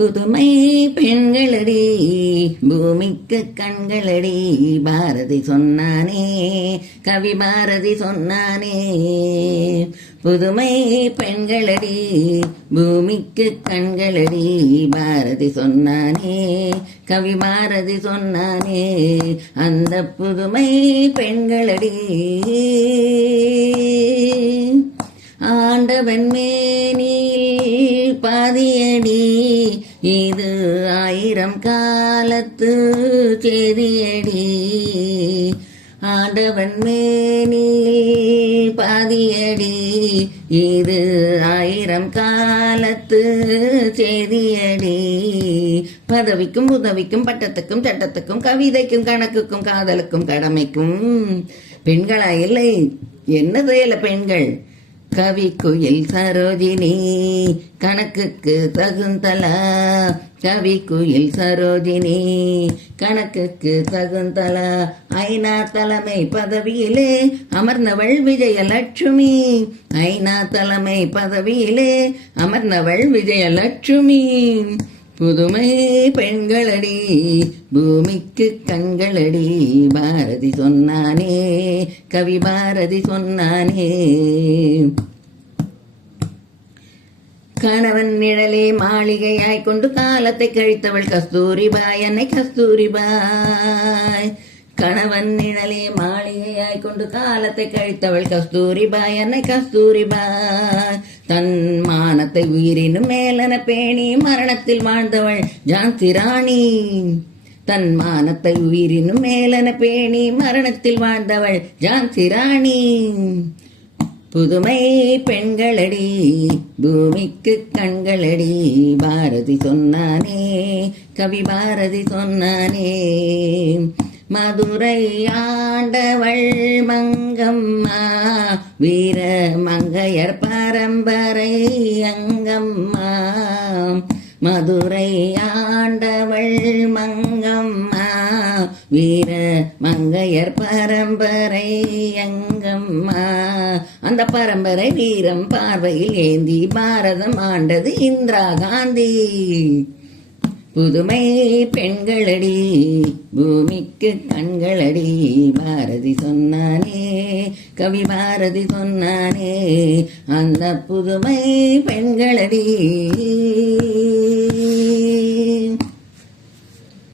புதுமை பெண்களடி பூமிக்கு கண்களடி பாரதி சொன்னானே, கவி பாரதி சொன்னானே. புதுமை பெண்களடி பூமிக்கு கண்களடி பாரதி சொன்னானே, கவி பாரதி சொன்னானே. அந்த புதுமை பெண்களடி ஆண்டவன் மேனில் பாதியடி, இது 1000 காலத்து செய்தியடி. ஆண்டவன் மேனில் பாதியடி, இது 1000 காலத்து செய்தியடி. பதவிக்கும் உதவிக்கும் பட்டத்துக்கும் சட்டத்துக்கும் கவிதைக்கும் கணக்குக்கும் காதலுக்கும் கடமைக்கும் பெண்களா இல்லை, என்ன செய்யல பெண்கள்? கவி குயில் சரோஜினி கணக்குக்கு தகுந்தலா, கவி குயில் சரோஜினி கணக்குக்கு தகுந்தலா. ஐநா தலைமை பதவியிலே அமர்ந்தவள் விஜயலட்சுமி, ஐநா தலைமை பதவியிலே அமர்ந்தவள் விஜயலட்சுமி. புதுமை பெண்களடி பூமிக்கு கண்களடி பாரதி சொன்னானே, கவி பாரதி சொன்னானே. கணவன் நிழலே மாளிகையாய் கொண்டு காலத்தை கழித்தவள் கஸ்தூரிபாய், அன்னை கஸ்தூரிபாய். கணவன் நிழலே மாளிகையாய் கொண்டு காலத்தை கழித்தவள் கஸ்தூரிபாய், அன்னை கஸ்தூரிபாய். தன் மானத்தை உயிரினும் மேலன பேணி மரணத்தில் வாழ்ந்தவள் ஜான்சி ராணி, தன் மானத்தை உயிரினும் மேலன பேணி மரணத்தில் வாழ்ந்தவள் ஜான்சி ராணி. புதுமை பெண்களடி பூமிக்கு கண்களடி பாரதி சொன்னானே, கவி பாரதி சொன்னானே. மதுரை ஆண்டவள் மங்கம்மா, வீர மங்கையர் பரம்பரை அங்கம்மா. மதுரை ஆண்டவள் மங்கம்மா, வீர மங்கையர் பரம்பரை அங்கம்மா. அந்த பரம்பரை வீரம் பார்வையில் ஏந்தி பாரதம் ஆண்டது இந்திரா காந்தி. புதுமை பெண்களடி பூமிக்கு கண்களடி பாரதி சொன்னானே, கவி பாரதி சொன்னானே. அந்த புதுமை பெண்களடி.